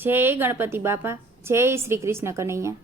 જય ગણપતિ બાપા, જય શ્રી કૃષ્ણ કનૈયા.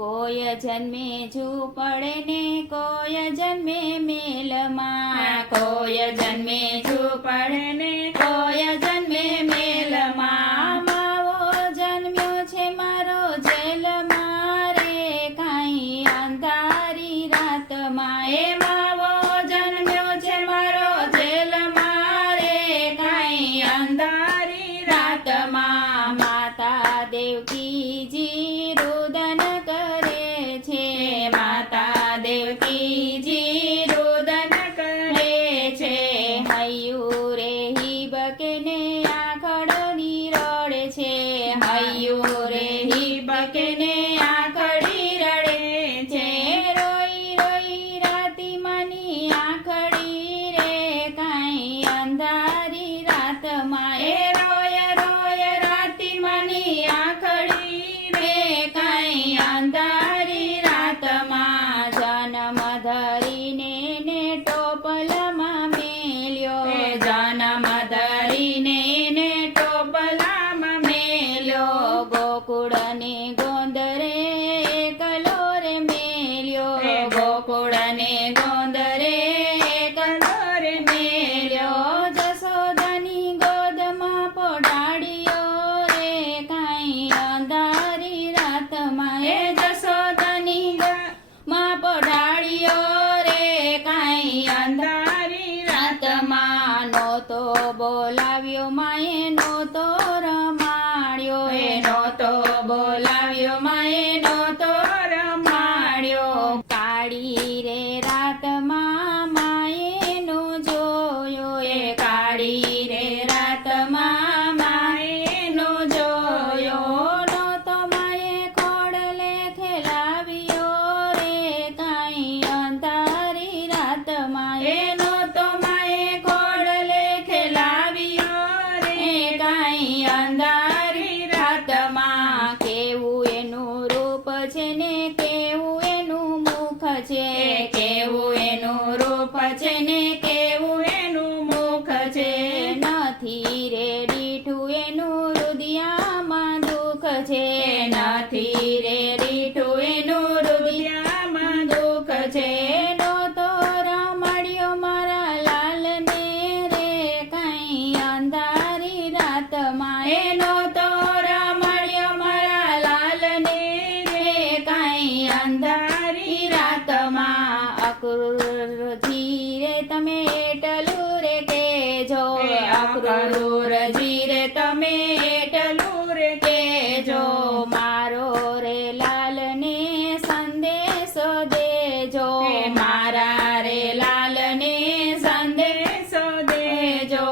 કોઈ જન્મે ઝૂંપડે ને કોઈ જન્મે મેલમાં, કોઈ જન્મે ઝૂંપડે ને કોઈ જન્મે મેલમાં. માવો જન્મ્યો છે મારો જેલમાં રે, કાંઈ અંધારી રાતમાં. એ માવો જન્મ્યો છે મારો જેલમાં રે, કાંઈ અંધારી રાતમાં. માતા દેવકીજી રુદન કરે છે, માતા દેવકીજી રુદન કરે છે. હૈયું રે હિબકે ને આંખડી રડે છે, હૈયું રે હિબકે ને આંખડી રડે છે. રોઈ રોઈ રાતી માની આંખડી રે, કાંઈ અંધારી રાતમાં. એ રોય રોય રાતી માની આંખડી રે, કાંઈ અંધારી રાતમાં. જન્મ ધરીને ને ટોપલામાં મેલ્યો, જન્મ ધરીને ને ટોપલામાં મેલ્યો. ગોકુળને ગોંદરે એકલો રે મેલ્યો, ગોકુળને ગોંદરે એકલો રે મેલ્યો. જશોદાની ગોદમાં પોડાડ્યો રે, કાંઈ અંધારી રાતમાં. એ જશોદાની માં પોડાડ્યો રે, કાંઈ અંધારી રાતમાં. નહોતો બોલાવ્યો માએ નહોતો રમાડ્યો, એ નહોતો બોલાવ્યો માએ નહોતો રમાડ્યો. કાળી રે રાતમાં માએ નો જોયો, એ કાળી રે રાતમાં માએ નો જોયો. નહોતો માએ ખોડલે ખેલાવ્યો રે, કાંઈ અંધારી રાતમાં. એ નહોતો માએ ખોડલે ખેલાવ્યો રે, કાંઈ અંધારી રાતમાં. કેવું એનું રૂપ છે ને કેવું એનું મુખ છે, કેવું એનું રૂપ છે ને કેવું એનું મુખ છે. નથી રે રીઠું એનું હૃદયામાં દુઃખ છે, નથી રે રીઠું એનું હૃદયામાં દુઃખ છે. નહોતો રમાડ્યો મારા લાલને રે, કાંઈ અંધારી રાતમાં. એ નહોતો રમાડ્યો મારા લાલને રે, કાંઈ અંધારી રાતમાં. અક્રૂરજી રે તમે એટલું રે કેજો, અક્રૂરજી રે તમે એટલું રે કેજો. મારો રે લાલને સંદેશો દેજો, મારા રે લાલને સંદેશો દેજો.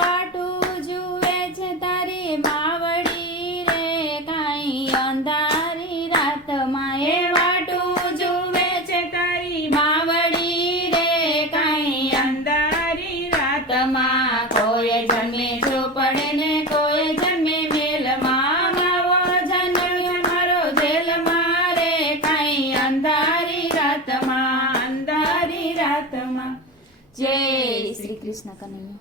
વાટું જુએ છે તારી માવડી રે, કાંઈ અંધારી રાતમાં. એ વાટું જુએ છે તારી માવડી રે, કાંઈ અંધારી રાતમાં. કોઈ જન્મે ઝૂંપડે ને કોઈ જન્મે મેલમાં, માવો જન્મ્યો મારો જેલમાં રે, કાંઈ અંધારી રાતમાં, અંધારી રાતમાં. જય શ્રી કૃષ્ણ કનૈયા.